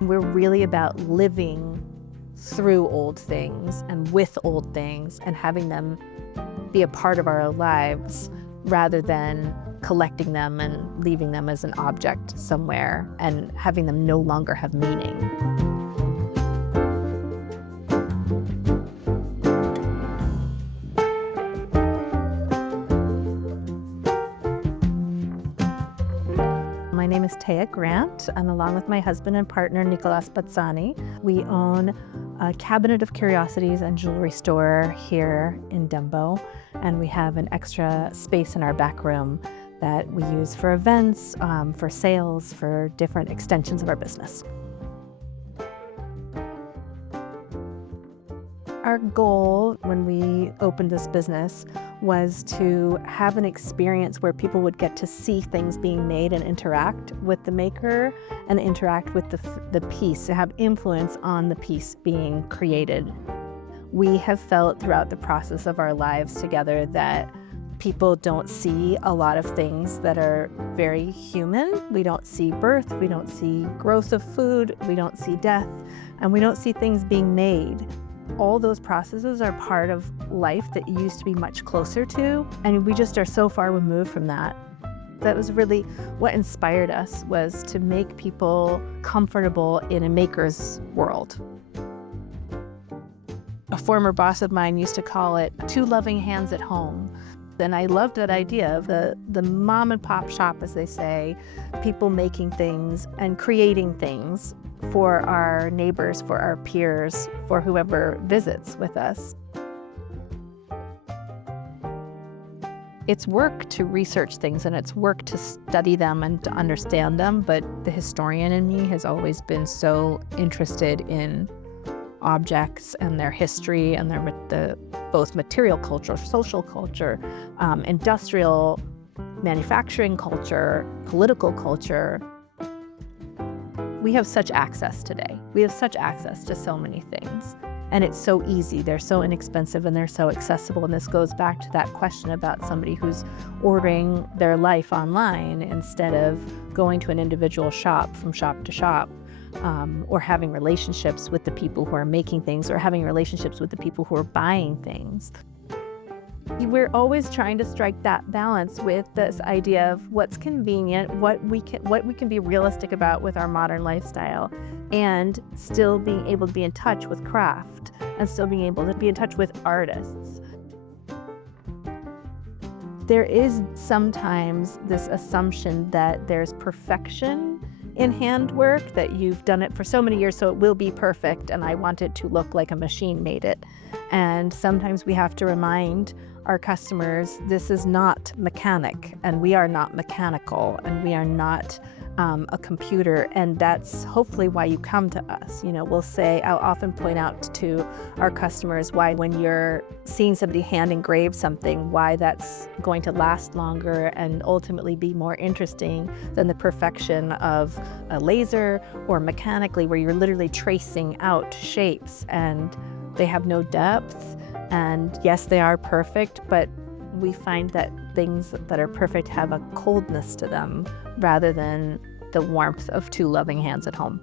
We're really about living through old things and with old things and having them be a part of our lives rather than collecting them and leaving them as an object somewhere and having them no longer have meaning. My name is Thea Grant, and along with my husband and partner, Nicolas Bazzani, we own a cabinet of curiosities and jewelry store here in Dumbo, and we have an extra space in our back room that we use for events, for sales, for different extensions of our business. Our goal when we opened this business was to have an experience where people would get to see things being made and interact with the maker and interact with the piece, to have influence on the piece being created. We have felt throughout the process of our lives together that people don't see a lot of things that are very human. We don't see birth, we don't see growth of food, we don't see death, and we don't see things being made. All those processes are part of life that you used to be much closer to, and we just are so far removed from that. That was really what inspired us, was to make people comfortable in a maker's world. A former boss of mine used to call it two loving hands at home. And I loved that idea of the mom and pop shop, as they say, people making things and creating things for our neighbors, for our peers, for whoever visits with us. It's work to research things and it's work to study them and to understand them, but the historian in me has always been so interested in objects and their history and their both material culture, social culture, industrial manufacturing culture, political culture. We have such access today. We have such access to so many things. And it's so easy. They're so inexpensive and they're so accessible. And this goes back to that question about somebody who's ordering their life online instead of going to an individual shop from shop to shop, or having relationships with the people who are making things, or having relationships with the people who are buying things. We're always trying to strike that balance with this idea of what's convenient, what we can be realistic about with our modern lifestyle, and still being able to be in touch with craft, and still being able to be in touch with artists. There is sometimes this assumption that there's perfection in handwork, that you've done it for so many years so it will be perfect and I want it to look like a machine made it. And sometimes we have to remind our customers this is not mechanic, and we are not mechanical, and we are not a computer, and that's hopefully why you come to us. You know, I'll often point out to our customers why when you're seeing somebody hand engrave something, why that's going to last longer and ultimately be more interesting than the perfection of a laser or mechanically, where you're literally tracing out shapes and they have no depth. And yes, they are perfect, but we find that things that are perfect have a coldness to them rather than the warmth of two loving hands at home.